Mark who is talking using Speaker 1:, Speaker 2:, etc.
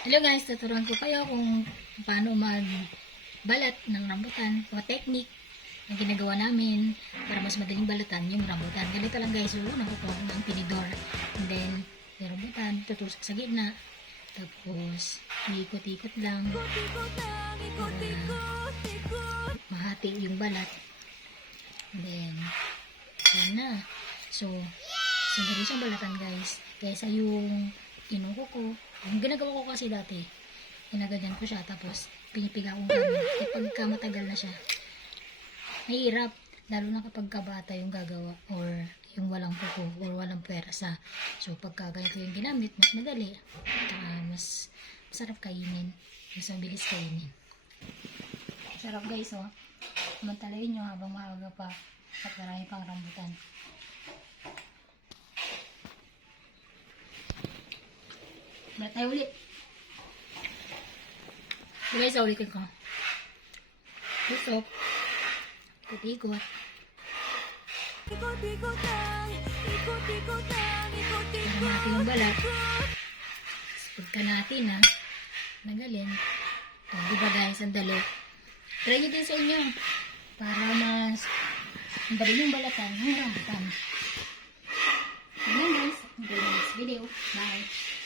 Speaker 1: Hello guys, tuturuan ko kayo kung paano magbalat ng rambutan o technique na ginagawa namin para mas madaling balatan yung rambutan. Ganito lang guys, kukuha ko ng tinidor. And then, yung rambutan, tutusok sa gitna. Tapos, iikot-ikot lang para mahati yung balat. And then, yan na. So, sandali siyang balatan guys. Kaysa yung inuko ko. Yung ginagawa ko kasi dati, ginaganyan ko siya tapos pinipiga ko. Eh, pagka matagal na siya, mahirap. Lalo na kapag kabata yung gagawa or yung walang kuko or walang pwersa. So, pagka ganito yung ginamit, mas madali. Saka mas masarap kainin. Mas mabilis kainin. Sarap guys, oh. Mantalayin nyo habang maaga pa at marami pang rambutan. Balat tayo ulit. Diba isa ulitin ko? Tusok. Ikot-ikot.
Speaker 2: Ikot-ikot lang, ikot-ikot lang, ikot-ikot.
Speaker 1: Natin yung balat. Pagka natin ha, nagalin. O, diba guys, ang dali. Try nyo din sa inyo. Para mas ang dali yung balatan ng rambutan. Ayan guys, until next video. Bye.